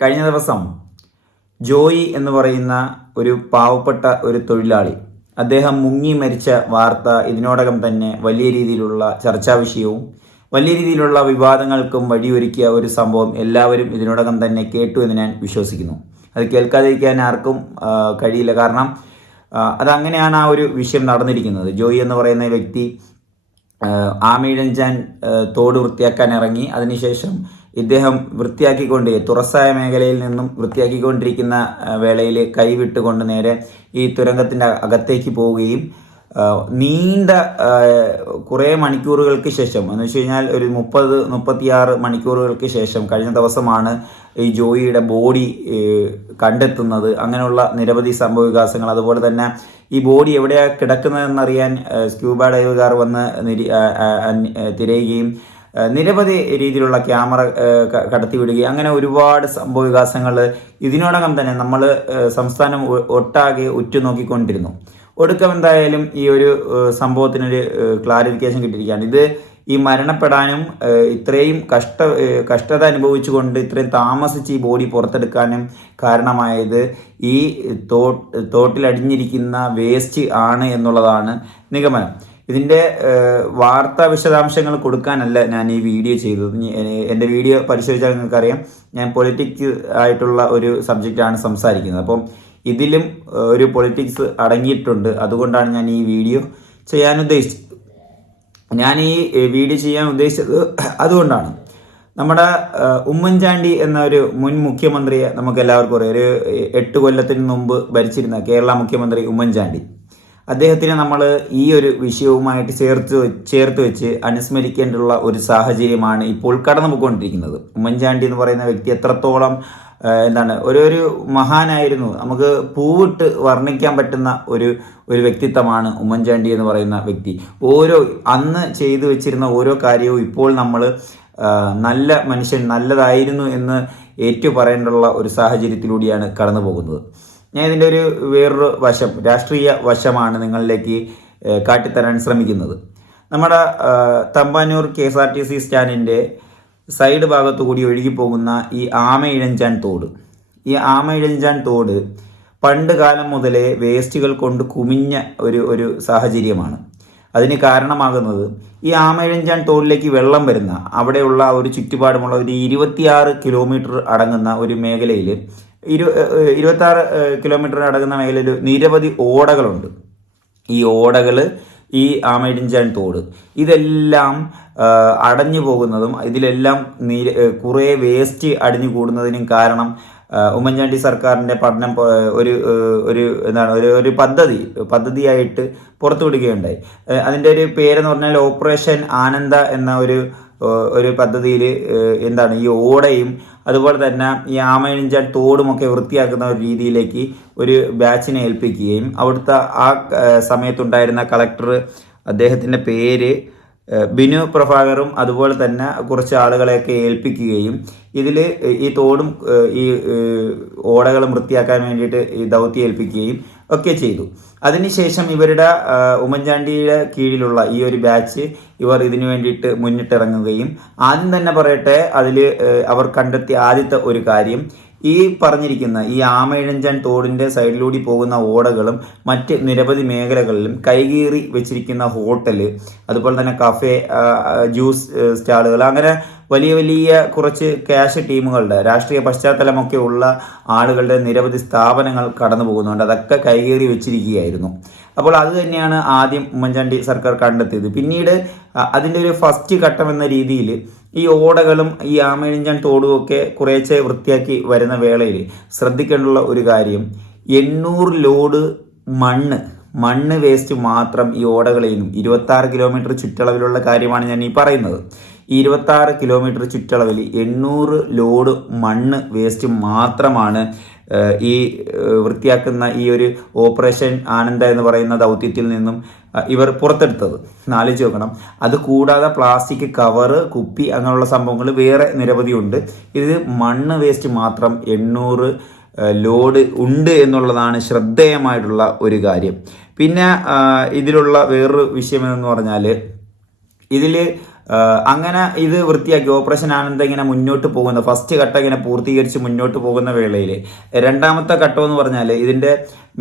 കഴിഞ്ഞ ദിവസം ജോയി എന്ന് പറയുന്ന ഒരു പാവപ്പെട്ട ഒരു തൊഴിലാളി, അദ്ദേഹം മുങ്ങി മരിച്ച വാർത്ത ഇതിനോടകം തന്നെ വലിയ രീതിയിലുള്ള ചർച്ചാ വിഷയവും വലിയ രീതിയിലുള്ള വിവാദങ്ങൾക്കും വഴിയൊരുക്കിയ ഒരു സംഭവം എല്ലാവരും ഇതിനോടകം തന്നെ കേട്ടു എന്ന് ഞാൻ വിശ്വസിക്കുന്നു. അത് കേൾക്കാതിരിക്കാൻ ആർക്കും കഴിയില്ല. കാരണം അതങ്ങനെയാണ് ആ ഒരു വിഷയം നടന്നിരിക്കുന്നത്. ജോയി എന്ന് പറയുന്ന വ്യക്തി ആമയിഴഞ്ചാൻ തോട് വൃത്തിയാക്കാൻ ഇറങ്ങി. അതിനുശേഷം ഇദ്ദേഹം തുറസായ മേഖലയിൽ നിന്നും വൃത്തിയാക്കിക്കൊണ്ടിരിക്കുന്ന വേളയിൽ കൈവിട്ടുകൊണ്ട് നേരെ ഈ തുരങ്കത്തിൻ്റെ അകത്തേക്ക് പോവുകയും നീണ്ട കുറേ മണിക്കൂറുകൾക്ക് ശേഷം, എന്ന് വെച്ച് കഴിഞ്ഞാൽ ഒരു 36 മണിക്കൂറുകൾക്ക് ശേഷം കഴിഞ്ഞ ദിവസമാണ് ഈ ജോയിയുടെ ബോഡി കണ്ടെത്തുന്നത്. അങ്ങനെയുള്ള നിരവധി സംഭവവികാസങ്ങൾ, അതുപോലെ തന്നെ ഈ ബോഡി എവിടെയാണ് കിടക്കുന്നതെന്നറിയാൻ സ്ക്യൂബ ഡൈവുകാർ വന്ന് തിരയുകയും നിരവധി രീതിയിലുള്ള ക്യാമറ കടത്തിവിടുകയും അങ്ങനെ ഒരുപാട് സംഭവവികാസങ്ങൾ ഇതിനോടകം തന്നെ നമ്മൾ സംസ്ഥാനം ഒട്ടാകെ ഉറ്റുനോക്കിക്കൊണ്ടിരുന്നു. ഒടുക്കം എന്തായാലും ഈ ഒരു സംഭവത്തിനൊരു ക്ലാരിഫിക്കേഷൻ കിട്ടിയിരിക്കുകയാണ്. ഇത് ഈ മരണപ്പെടാനും ഇത്രയും കഷ്ടത അനുഭവിച്ചുകൊണ്ട് ഇത്രയും താമസിച്ച് ഈ ബോഡി പുറത്തെടുക്കാനും കാരണമായത് ഈ തോട്ടിലടിഞ്ഞിരിക്കുന്ന വേസ്റ്റ് ആണ് എന്നുള്ളതാണ് നിഗമനം. ഇതിൻ്റെ വാർത്താ വിശദാംശങ്ങൾ കൊടുക്കാനല്ല ഞാൻ ഈ വീഡിയോ ചെയ്തത്. എൻ്റെ വീഡിയോ പരിശോധിച്ചാൽ നിങ്ങൾക്കറിയാം, ഞാൻ പൊളിറ്റിക്സ് ആയിട്ടുള്ള ഒരു സബ്ജക്റ്റാണ് സംസാരിക്കുന്നത്. അപ്പം ഇതിലും ഒരു പൊളിറ്റിക്സ് അടങ്ങിയിട്ടുണ്ട്. അതുകൊണ്ടാണ് ഞാൻ ഈ വീഡിയോ ചെയ്യാൻ ഉദ്ദേശിച്ചത്. അതുകൊണ്ടാണ് നമ്മുടെ ഉമ്മൻചാണ്ടി എന്ന ഒരു മുൻ മുഖ്യമന്ത്രിയെ നമുക്ക് എല്ലാവർക്കും അറിയാം. ഒരു 8 കൊല്ലത്തിന് മുമ്പ് ഭരിച്ചിരുന്ന കേരള മുഖ്യമന്ത്രി ഉമ്മൻചാണ്ടി, അദ്ദേഹത്തിനെ നമ്മൾ ഈ ഒരു വിഷയവുമായിട്ട് ചേർത്ത് വെച്ച് അനുസ്മരിക്കേണ്ടുള്ള ഒരു സാഹചര്യമാണ് ഇപ്പോൾ കടന്നു പോയിക്കൊണ്ടിരിക്കുന്നത്. ഉമ്മൻചാണ്ടി എന്ന് പറയുന്ന വ്യക്തി എത്രത്തോളം ഒരു മഹാനായിരുന്നു, നമുക്ക് പൂവിട്ട് വർണ്ണിക്കാൻ പറ്റുന്ന ഒരു വ്യക്തിത്വമാണ് ഉമ്മൻചാണ്ടി എന്ന് പറയുന്ന വ്യക്തി. അന്ന് ചെയ്തു വെച്ചിരുന്ന ഓരോ കാര്യവും ഇപ്പോൾ നമ്മൾ നല്ല മനുഷ്യൻ, നല്ലതായിരുന്നു എന്ന് ഏറ്റുപറയേണ്ടുള്ള ഒരു സാഹചര്യത്തിലൂടെയാണ് കടന്നു പോകുന്നത്. ഞാൻ ഇതിൻ്റെ ഒരു വേറൊരു വശം, രാഷ്ട്രീയ വശമാണ് നിങ്ങളിലേക്ക് കാട്ടിത്തരാൻ ശ്രമിക്കുന്നത്. നമ്മുടെ തമ്പാനൂർ KSRTC സ്റ്റാൻഡിൻ്റെ സൈഡ് ഭാഗത്തു കൂടി ഒഴുകിപ്പോകുന്ന ഈ ആമയിഴഞ്ചാൻ തോട് പണ്ട് കാലം മുതലേ വേസ്റ്റുകൾ കൊണ്ട് കുമിഞ്ഞ ഒരു സാഹചര്യമാണ്. അതിന് കാരണമാകുന്നത് ഈ ആമയിഴഞ്ചാൻ തോടിലേക്ക് വെള്ളം വരുന്ന അവിടെയുള്ള ഒരു ചുറ്റുപാടുമുള്ള ഒരു 26 കിലോമീറ്റർ അടങ്ങുന്ന ഒരു മേഖലയിൽ 26 കിലോമീറ്റർ അടങ്ങുന്ന മേഖലയിൽ നിരവധി ഓടകളുണ്ട്. ഈ ഓടകൾ, ഈ ആമയിഴഞ്ചാൻ തോട്, ഇതെല്ലാം അടഞ്ഞു പോകുന്നതും ഇതിലെല്ലാം കുറേ വേസ്റ്റ് അടിഞ്ഞു കൂടുന്നതിനും കാരണം ഉമ്മൻചാണ്ടി സർക്കാരിൻ്റെ പഠനം ഒരു പദ്ധതിയായിട്ട് പുറത്തുവിടുകയുണ്ടായി. അതിൻ്റെ ഒരു പേരെന്ന് പറഞ്ഞാൽ ഓപ്പറേഷൻ ആനന്ദ എന്ന ഒരു പദ്ധതിയിൽ ഈ ഓടയും അതുപോലെ തന്നെ ഈ ആമയിഴഞ്ചാൻ തോടുമൊക്കെ വൃത്തിയാക്കുന്ന ഒരു രീതിയിലേക്ക് ഒരു ബാച്ചിനെ ഏൽപ്പിക്കുകയും അവിടുത്തെ ആ സമയത്തുണ്ടായിരുന്ന കളക്ടർ, അദ്ദേഹത്തിൻ്റെ പേര് ബിനു പ്രഭാകറും അതുപോലെ തന്നെ കുറച്ച് ആളുകളെയൊക്കെ ഏൽപ്പിക്കുകയും ഈ തോടും ഈ ഓടകളും വൃത്തിയാക്കാൻ വേണ്ടിയിട്ട് ഈ ദൗത്യം ഏൽപ്പിക്കുകയും ഒക്കെ ചെയ്തു. അതിനുശേഷം ഉമ്മൻചാണ്ടിയുടെ കീഴിലുള്ള ഈ ഒരു ബാച്ച് ഇതിനു വേണ്ടിയിട്ട് മുന്നിട്ടിറങ്ങുകയും, ആദ്യം തന്നെ പറയട്ടെ, അവർ കണ്ടെത്തിയ ആദ്യത്തെ ഒരു കാര്യം, ഈ പറഞ്ഞിരിക്കുന്ന ഈ ആമയിഴഞ്ചാൻ തോടിൻ്റെ സൈഡിലൂടെ പോകുന്ന ഓടകളും മറ്റ് നിരവധി മേഖലകളിലും കൈകീറി വെച്ചിരിക്കുന്ന ഹോട്ടൽ, അതുപോലെ തന്നെ കഫേ, ജ്യൂസ് സ്റ്റാളുകൾ, അങ്ങനെ വലിയ വലിയ കുറച്ച് ക്യാഷ് ടീമുകളുടെ രാഷ്ട്രീയ പശ്ചാത്തലമൊക്കെ ഉള്ള ആളുകളുടെ നിരവധി സ്ഥാപനങ്ങൾ കടന്നു പോകുന്നുണ്ട്. അതൊക്കെ കൈകേറി വെച്ചിരിക്കുകയായിരുന്നു. അപ്പോൾ അത് തന്നെയാണ് ആദ്യം ഉമ്മൻചാണ്ടി സർക്കാർ കണ്ടെത്തിയത്. പിന്നീട് അതിൻ്റെ ഒരു ഫസ്റ്റ് ഘട്ടം എന്ന രീതിയിൽ ഈ ഓടകളും ഈ ആമയിഴഞ്ചാൻ തോടും ഒക്കെ കുറേശ്ശെ വൃത്തിയാക്കി വരുന്ന വേളയിൽ ശ്രദ്ധിക്കേണ്ടുള്ള ഒരു കാര്യം, 800 ലോഡ് മണ്ണ് വേസ്റ്റ് മാത്രം ഈ ഓടകളിൽ നിന്നും 26 കിലോമീറ്റർ ചുറ്റളവിലുള്ള കാര്യമാണ് ഞാൻ ഈ പറയുന്നത്. 26 കിലോമീറ്റർ ചുറ്റളവിൽ 800 ലോഡ് മണ്ണ് വേസ്റ്റ് മാത്രമാണ് ഈ വൃത്തിയാക്കുന്ന ഈ ഒരു ഓപ്പറേഷൻ ആനന്ദ എന്ന് പറയുന്ന ദൗത്യത്തിൽ നിന്നും ഇവർ പുറത്തെടുത്തത്. ആലോചിച്ച് നോക്കണം. അത് കൂടാതെ പ്ലാസ്റ്റിക് കവറ്, കുപ്പി, അങ്ങനെയുള്ള സംഭവങ്ങൾ വേറെ നിരവധിയുണ്ട്. ഇത് മണ്ണ് വേസ്റ്റ് മാത്രം 800 ലോഡ് ഉണ്ട് എന്നുള്ളതാണ് ശ്രദ്ധേയമായിട്ടുള്ള ഒരു കാര്യം. പിന്നെ ഇതിലുള്ള വേറൊരു വിഷയം എന്ന് പറഞ്ഞാൽ, ഇതിൽ അങ്ങനെ ഇത് വൃത്തിയാക്കി ഓപ്പറേഷൻ ആനന്ദ ഇങ്ങനെ മുന്നോട്ട് പോകുന്ന ഫസ്റ്റ് ഘട്ടം ഇങ്ങനെ പൂർത്തീകരിച്ച് മുന്നോട്ട് പോകുന്ന വേളയിൽ രണ്ടാമത്തെ ഘട്ടം എന്ന് പറഞ്ഞാൽ ഇതിൻ്റെ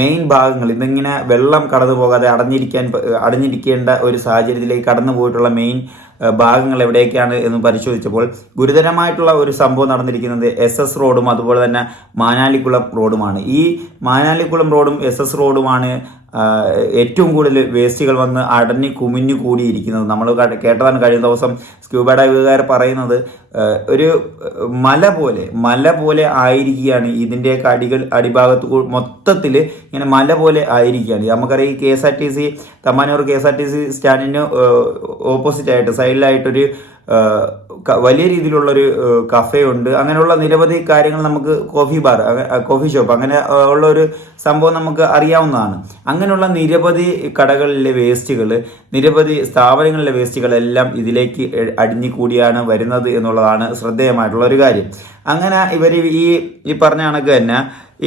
മെയിൻ ഭാഗങ്ങൾ ഇതിങ്ങനെ വെള്ളം കടന്നു പോകാതെ അടഞ്ഞിരിക്കേണ്ട ഒരു സാഹചര്യത്തിലേക്ക് കടന്നു പോയിട്ടുള്ള മെയിൻ ഭാഗങ്ങൾ എവിടെയൊക്കെയാണ് എന്ന് പരിശോധിച്ചപ്പോൾ ഗുരുതരമായിട്ടുള്ള ഒരു സംഭവം നടന്നിരിക്കുന്നത് SS റോഡും അതുപോലെ തന്നെ മാനാലിക്കുളം റോഡുമാണ്. ഈ മാനാലിക്കുളം റോഡും SS റോഡുമാണ് ഏറ്റവും കൂടുതൽ വേസ്റ്റുകൾ വന്ന് കുമിഞ്ഞു കൂടിയിരിക്കുന്നത്. നമ്മൾ കേട്ടതാണ് കഴിഞ്ഞ ദിവസം സ്ക്യൂബ ഡൈവുകാർ പറയുന്നത് ഒരു മല പോലെ ആയിരിക്കുകയാണ് ഇതിൻ്റെയൊക്കെ അടിഭാഗത്ത് മൊത്തത്തിൽ ഇങ്ങനെ മല പോലെ ആയിരിക്കുകയാണ്. നമുക്കറിയാം ഈ KSRTC തമ്പാനൂർ KSRTC സ്റ്റാൻഡിന് ഓപ്പോസിറ്റായിട്ട് സൈഡിലായിട്ടൊരു വലിയ രീതിയിലുള്ളൊരു കഫേ ഉണ്ട്. അങ്ങനെയുള്ള നിരവധി കാര്യങ്ങൾ നമുക്ക് കോഫി ഷോപ്പ് അങ്ങനെ ഉള്ള ഒരു സംഭവം നമുക്ക് അറിയാവുന്നതാണ്. അങ്ങനെയുള്ള നിരവധി കടകളിലെ വേസ്റ്റുകൾ, നിരവധി സ്ഥാപനങ്ങളിലെ വേസ്റ്റുകളെല്ലാം ഇതിലേക്ക് അടിഞ്ഞുകൂടിയാണ് വരുന്നത് എന്നുള്ളതാണ് ശ്രദ്ധേയമായിട്ടുള്ള ഒരു കാര്യം. അങ്ങനെ ഇവർ ഈ പറഞ്ഞ കണക്ക് തന്നെ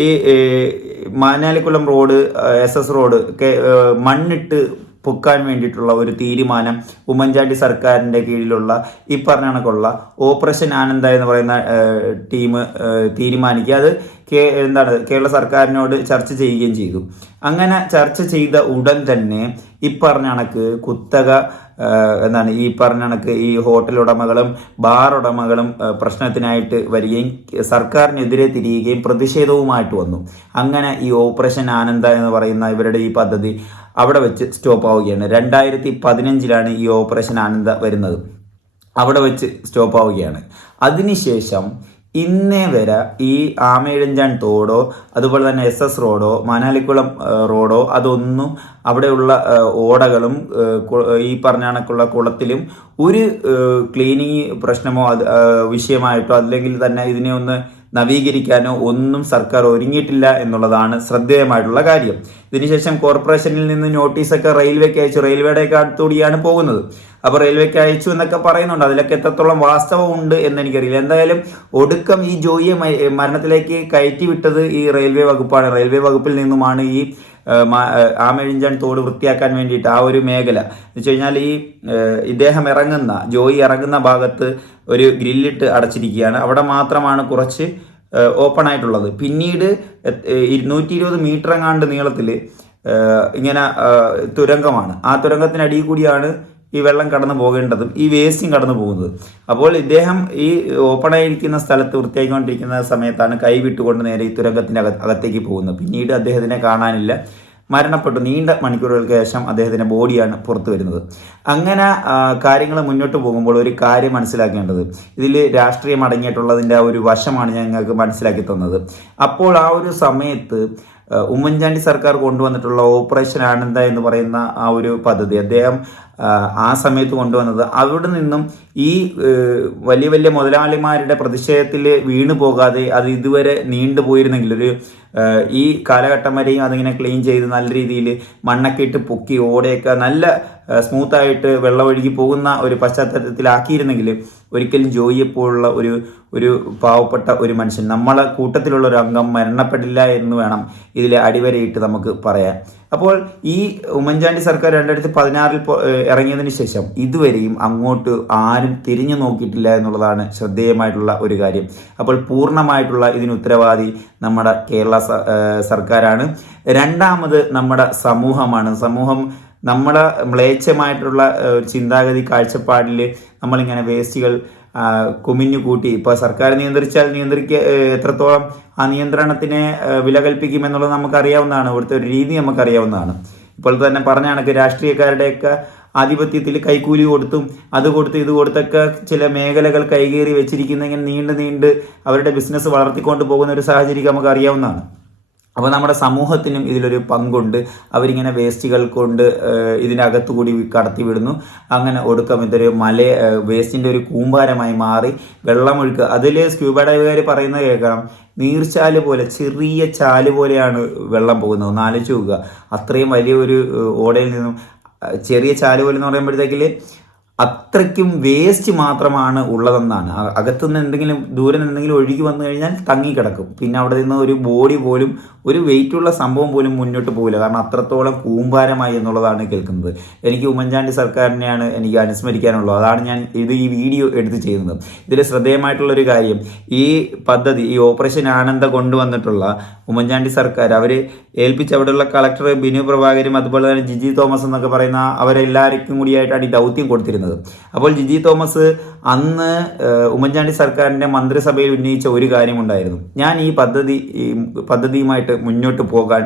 ഈ മാനാലിക്കുളം റോഡ് SS റോഡ് മണ്ണിട്ട് പൊക്കാൻ വേണ്ടിയിട്ടുള്ള ഒരു തീരുമാനം ഉമ്മൻചാണ്ടി സർക്കാരിൻ്റെ കീഴിലുള്ള ഈ പറഞ്ഞ കണക്കുള്ള ഓപ്പറേഷൻ ആനന്ദ എന്ന് പറയുന്ന ടീം തീരുമാനിക്കുക. അത് കേരള സർക്കാരിനോട് ചർച്ച ചെയ്യുകയും ചെയ്തു. അങ്ങനെ ചർച്ച ചെയ്ത ഉടൻ തന്നെ ഈ പറഞ്ഞ കണക്ക് ഈ പറഞ്ഞ കണക്ക് ഈ ഹോട്ടൽ ഉടമകളും ബാർ ഉടമകളും പ്രശ്നത്തിനായിട്ട് വരികയും സർക്കാരിനെതിരെ തിരിയുകയും പ്രതിഷേധവുമായിട്ട് വന്നു. അങ്ങനെ ഈ ഓപ്പറേഷൻ ആനന്ദ എന്ന് പറയുന്ന ഇവരുടെ ഈ പദ്ധതി അവിടെ വെച്ച് സ്റ്റോപ്പ് ആവുകയാണ്. 2015 ഈ ഓപ്പറേഷൻ ആനന്ദ വരുന്നത്. അവിടെ വെച്ച് സ്റ്റോപ്പ് ആവുകയാണ്. അതിനുശേഷം ഇന്നേ വരെ ഈ ആമയിഴഞ്ചാൻ തോടോ അതുപോലെ തന്നെ SS റോഡോ മാനാലിക്കുളം റോഡോ അതൊന്നും അവിടെയുള്ള ഓടകളും ഈ പറഞ്ഞ കണക്കുള്ള കുളത്തിലും ഒരു ക്ലീനിങ് പ്രശ്നമോ വിഷയമായിട്ടോ അല്ലെങ്കിൽ തന്നെ ഇതിനെ ഒന്ന് നവീകരിക്കാനോ ഒന്നും സർക്കാർ ഒരുങ്ങിയിട്ടില്ല എന്നുള്ളതാണ് ശ്രദ്ധേയമായിട്ടുള്ള കാര്യം. ഇതിനുശേഷം കോർപ്പറേഷനിൽ നിന്ന് നോട്ടീസൊക്കെ റെയിൽവേക്ക് അയച്ചു. റെയിൽവേയുടെയൊക്കെ അടുത്തുകൂടിയാണ് പോകുന്നത്. അപ്പോൾ റെയിൽവേക്ക് അയച്ചു എന്നൊക്കെ പറയുന്നുണ്ട്. അതിലൊക്കെ എത്രത്തോളം വാസ്തവം ഉണ്ട് എന്ന് എനിക്കറിയില്ല. എന്തായാലും ഒടുക്കം ഈ ജോയിയെ മരണത്തിലേക്ക് കയറ്റി വിട്ടത് ഈ റെയിൽവേ വകുപ്പാണ്. റെയിൽവേ വകുപ്പിൽ നിന്നുമാണ് ഈ ആമയിഴഞ്ചാൻ തോട് വൃത്തിയാക്കാൻ വേണ്ടിയിട്ട് ആ ഒരു മേഖല എന്ന് വെച്ച് കഴിഞ്ഞാൽ ജോയി ഇറങ്ങുന്ന ഭാഗത്ത് ഒരു ഗ്രില്ലിട്ട് അടച്ചിരിക്കുകയാണ്. അവിടെ മാത്രമാണ് കുറച്ച് ഓപ്പൺ ആയിട്ടുള്ളത്. പിന്നീട് 120 മീറ്റർ എങ്ങാണ്ട് നീളത്തിൽ ഇങ്ങനെ തുരങ്കമാണ്. ആ തുരങ്കത്തിനടിയിൽ കൂടിയാണ് ഈ വെള്ളം കടന്നു പോകേണ്ടതും ഈ വേസ്റ്റും കടന്നു പോകുന്നത്. അപ്പോൾ ഇദ്ദേഹം ഈ ഓപ്പണായിരിക്കുന്ന സ്ഥലത്ത് വൃത്തിയാക്കിക്കൊണ്ടിരിക്കുന്ന സമയത്താണ് കൈ വിട്ടുകൊണ്ട് നേരെ ഈ തുരങ്കത്തിൻ്റെ അകത്തേക്ക് പോകുന്നത്. പിന്നീട് അദ്ദേഹത്തിനെ കാണാനില്ല, മരണപ്പെട്ടു. നീണ്ട മണിക്കൂറുകൾക്ക് ശേഷം അദ്ദേഹത്തിൻ്റെ ബോഡിയാണ് പുറത്തു വരുന്നത്. അങ്ങനെ കാര്യങ്ങൾ മുന്നോട്ട് പോകുമ്പോൾ ഒരു കാര്യം മനസ്സിലാക്കേണ്ടത്, ഇതിൽ രാഷ്ട്രീയം അടങ്ങിയിട്ടുള്ളതിൻ്റെ ആ ഒരു വശമാണ് ഞങ്ങൾക്ക് മനസ്സിലാക്കി തന്നത്. അപ്പോൾ ആ ഒരു സമയത്ത് ഉമ്മൻചാണ്ടി സർക്കാർ കൊണ്ടുവന്നിട്ടുള്ള ഓപ്പറേഷൻ ആനന്ദ എന്ന് പറയുന്ന ആ ഒരു പദ്ധതി അദ്ദേഹം ആ സമയത്ത് കൊണ്ടുവന്നത് അവിടെ നിന്നും ഈ വലിയ വലിയ മുതലാളിമാരുടെ പ്രതിഷേധത്തിൽ വീണു പോകാതെ അത് ഇതുവരെ നീണ്ടുപോയിരുന്നെങ്കിൽ ഈ കാലഘട്ടം വരെയും അതിങ്ങനെ ക്ലീൻ ചെയ്ത് നല്ല രീതിയിൽ മണ്ണൊക്കെ ഇട്ട് പൊക്കി ഓടയൊക്കെ നല്ല സ്മൂത്തായിട്ട് വെള്ളമൊഴുകി പോകുന്ന ഒരു പശ്ചാത്തലത്തിലാക്കിയിരുന്നെങ്കിൽ ഒരിക്കലും ജോയിയെപ്പോലുള്ള ഒരു പാവപ്പെട്ട ഒരു മനുഷ്യൻ, നമ്മളെ കൂട്ടത്തിലുള്ള ഒരു അംഗം മരണപ്പെടില്ല എന്ന് വേണം ഇതിലെ അടിവരയിട്ട് നമുക്ക് പറയാൻ. അപ്പോൾ ഈ ഉമ്മൻചാണ്ടി സർക്കാർ 2016 ഇറങ്ങിയതിന് ശേഷം ഇതുവരെയും അങ്ങോട്ട് ആരും തിരിഞ്ഞു നോക്കിയിട്ടില്ല എന്നുള്ളതാണ് ശ്രദ്ധേയമായിട്ടുള്ള ഒരു കാര്യം. അപ്പോൾ പൂർണ്ണമായിട്ടുള്ള ഇതിന് ഉത്തരവാദി നമ്മുടെ കേരള സർക്കാരാണ്. രണ്ടാമത് നമ്മുടെ സമൂഹമാണ്. സമൂഹം നമ്മുടെ മ്ലേച്ഛമായിട്ടുള്ള ചിന്താഗതി കാഴ്ചപ്പാടിൽ നമ്മളിങ്ങനെ വേസ്റ്റുകൾ കുമിഞ്ഞു കൂട്ടി ഇപ്പോൾ സർക്കാർ എത്രത്തോളം ആ നിയന്ത്രണത്തിനെ വില കൽപ്പിക്കുമെന്നുള്ളത് നമുക്കറിയാവുന്നതാണ്. ഇവിടുത്തെ ഒരു രീതി നമുക്കറിയാവുന്നതാണ്. ഇപ്പോൾ തന്നെ പറഞ്ഞ കണക്ക് രാഷ്ട്രീയക്കാരുടെയൊക്കെ ആധിപത്യത്തിൽ കൈക്കൂലി കൊടുത്തും ഇത് കൊടുത്തൊക്കെ ചില മേഖലകൾ കൈകേറി വെച്ചിരിക്കുന്ന നീണ്ട് അവരുടെ ബിസിനസ് വളർത്തിക്കൊണ്ട് പോകുന്ന ഒരു സാഹചര്യം നമുക്ക് അറിയാവുന്നതാണ്. അപ്പോൾ നമ്മുടെ സമൂഹത്തിനും ഇതിലൊരു പങ്കുണ്ട്. അവരിങ്ങനെ വേസ്റ്റുകൾ കൊണ്ട് ഇതിനകത്തു കൂടി കടത്തി വിടുന്നു. അങ്ങനെ ഒടുക്കം ഇതൊരു വേസ്റ്റിൻ്റെ ഒരു കൂമ്പാരമായി മാറി വെള്ളമൊഴുക്കുക. അതിൽ സ്ക്യൂബ ഡൈവുകാർ പറയുന്നത് കേൾക്കണം, നീർച്ചാല് പോലെ, ചെറിയ ചാല് പോലെയാണ് വെള്ളം പോകുന്നത്. ഒന്ന് ആലോചിച്ച് നോക്കുക. അത്രയും വലിയ ഒരു ഓടയിൽ നിന്നും ചെറിയ ചാല് പോലെ എന്ന് പറയുമ്പോഴത്തേക്കിൽ അത്രയ്ക്കും വേസ്റ്റ് മാത്രമാണ് ഉള്ളതെന്നാണ്. അകത്തുനിന്ന് എന്തെങ്കിലും ദൂരെ നിന്ന് എന്തെങ്കിലും ഒഴുകി വന്നു കഴിഞ്ഞാൽ തങ്ങിക്കിടക്കും. പിന്നെ അവിടെ നിന്ന് ഒരു ബോഡി പോലും, ഒരു വെയിറ്റുള്ള സംഭവം പോലും മുന്നോട്ട് പോകില്ല. കാരണം അത്രത്തോളം കൂമ്പാരമായി എന്നുള്ളതാണ് കേൾക്കുന്നത്. എനിക്ക് ഉമ്മൻചാണ്ടി സർക്കാരിനെയാണ് എനിക്ക് അനുസ്മരിക്കാനുള്ളത്. അതാണ് ഞാൻ ഈ വീഡിയോ എടുത്ത് ചെയ്യുന്നത്. ഇതിൽ ശ്രദ്ധേയമായിട്ടുള്ളൊരു കാര്യം, ഈ പദ്ധതി, ഈ ഓപ്പറേഷൻ ആനന്ദ കൊണ്ടുവന്നിട്ടുള്ള ഉമ്മൻചാണ്ടി സർക്കാർ അവർ ഏൽപ്പിച്ച അവിടെയുള്ള കളക്ടർ ബിനു പ്രഭാകരും അതുപോലെ തന്നെ ജിജി തോമസ് എന്നൊക്കെ പറയുന്ന അവരെല്ലാവർക്കും കൂടിയായിട്ടാണ് ഈ ദൗത്യം കൊടുത്തിരുന്നത്. അപ്പോൾ ജിജി തോമസ് അന്ന് ഉമ്മൻചാണ്ടി സർക്കാരിൻ്റെ മന്ത്രിസഭയിൽ ഉന്നയിച്ച ഒരു കാര്യമുണ്ടായിരുന്നു, ഞാൻ ഈ പദ്ധതിയുമായിട്ട് മുന്നോട്ട് പോകാൻ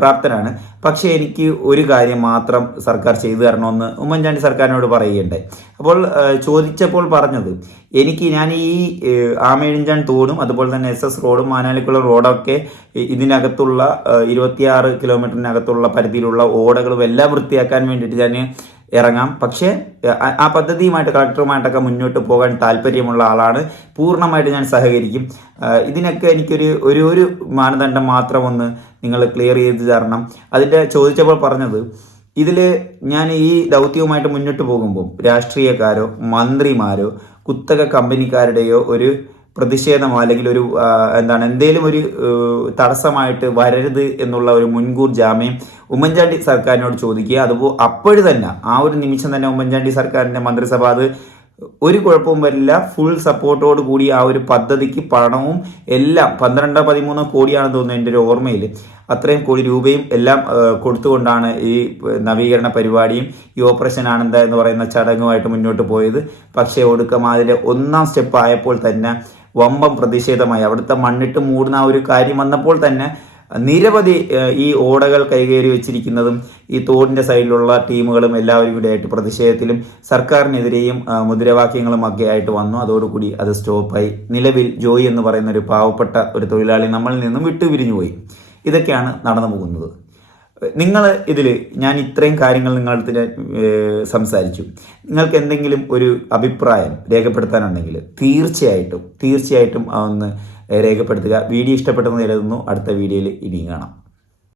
പ്രാപ്തനാണ്, പക്ഷേ എനിക്ക് ഒരു കാര്യം മാത്രം സർക്കാർ ചെയ്തു തരണമെന്ന് ഉമ്മൻചാണ്ടി സർക്കാരിനോട് പറയുകയുണ്ടായി. അപ്പോൾ ചോദിച്ചപ്പോൾ പറഞ്ഞത്, ഞാൻ ഈ ആമയിഴഞ്ചാൻ തോടും അതുപോലെ തന്നെ SS റോഡും മാനാലിക്കുളം റോഡൊക്കെ ഇതിനകത്തുള്ള 26 കിലോമീറ്ററിനകത്തുള്ള പരിധിയിലുള്ള ഓടകളും എല്ലാം വൃത്തിയാക്കാൻ വേണ്ടിയിട്ട് ഞാൻ ഇറങ്ങാം, പക്ഷേ ആ പദ്ധതിയുമായിട്ട് കളക്ടറുമായിട്ടൊക്കെ മുന്നോട്ട് പോകാൻ താല്പര്യമുള്ള ആളാണ്, പൂർണ്ണമായിട്ട് ഞാൻ സഹകരിക്കും. ഇതിനൊക്കെ എനിക്കൊരു ഒരു മാനദണ്ഡം മാത്രം ഒന്ന് നിങ്ങൾ ക്ലിയർ ചെയ്ത് തരണം. അതിൻ്റെ ചോദിച്ചപ്പോൾ പറഞ്ഞത്, ഇതിൽ ഞാൻ ഈ ദൗത്യവുമായിട്ട് മുന്നോട്ട് പോകുമ്പോൾ രാഷ്ട്രീയക്കാരോ മന്ത്രിമാരോ കുത്തക കമ്പനിക്കാരുടെയോ ഒരു പ്രതിഷേധമോ അല്ലെങ്കിൽ ഒരു എന്തെങ്കിലും ഒരു തടസ്സമായിട്ട് വരരുത് എന്നുള്ള ഒരു മുൻകൂർ ജാമ്യം ഉമ്മൻചാണ്ടി സർക്കാരിനോട് ചോദിക്കുക. അപ്പോഴും തന്നെ ആ ഒരു നിമിഷം തന്നെ ഉമ്മൻചാണ്ടി സർക്കാരിൻ്റെ മന്ത്രിസഭ അത് ഒരു കുഴപ്പവും വരില്ല, ഫുൾ സപ്പോർട്ടോട് കൂടി ആ ഒരു പദ്ധതിക്ക് പണവും എല്ലാം 12-13 കോടിയാണെന്ന് തോന്നുന്നു എൻ്റെ ഒരു ഓർമ്മയിൽ, അത്രയും കോടി രൂപയും എല്ലാം കൊടുത്തുകൊണ്ടാണ് ഈ നവീകരണ പരിപാടിയും ഈ ഓപ്പറേഷൻ ആനന്ദ എന്ന് പറയുന്ന ചടങ്ങുമായിട്ട് മുന്നോട്ട് പോയത്. പക്ഷേ ഒടുക്കം അതിൻ്റെ 1ാം സ്റ്റെപ്പ് ആയപ്പോൾ തന്നെ വമ്പം പ്രതിഷേധമായി. അവിടുത്തെ മണ്ണിട്ട് മൂടുന്ന ആ ഒരു കാര്യം വന്നപ്പോൾ തന്നെ നിരവധി ഈ ഓടകൾ കൈകേറി വെച്ചിരിക്കുന്നതും ഈ തോടിൻ്റെ സൈഡിലുള്ള ടീമുകളും എല്ലാവരും കൂടെ ആയിട്ട് പ്രതിഷേധത്തിലും സർക്കാരിനെതിരെയും മുദ്രാവാക്യങ്ങളും ഒക്കെ ആയിട്ട് വന്നു. അതോടുകൂടി അത് സ്റ്റോപ്പായി. നിലവിൽ ജോയി എന്ന് പറയുന്ന ഒരു പാവപ്പെട്ട ഒരു തൊഴിലാളി നമ്മളിൽ നിന്നും വിട്ടുപിരിഞ്ഞു പോയി. ഇതൊക്കെയാണ് നടന്നു പോകുന്നത്. ഞാൻ ഇത്രയും കാര്യങ്ങൾ നിങ്ങളുടെ സംസാരിച്ചു. നിങ്ങൾക്ക് എന്തെങ്കിലും ഒരു അഭിപ്രായം രേഖപ്പെടുത്താനുണ്ടെങ്കിൽ തീർച്ചയായിട്ടും ഒന്ന് രേഖപ്പെടുത്തുക. വീഡിയോ ഇഷ്ടപ്പെട്ടെന്ന് കരുതുന്നു. അടുത്ത വീഡിയോയിൽ ഇനിയും കാണാം.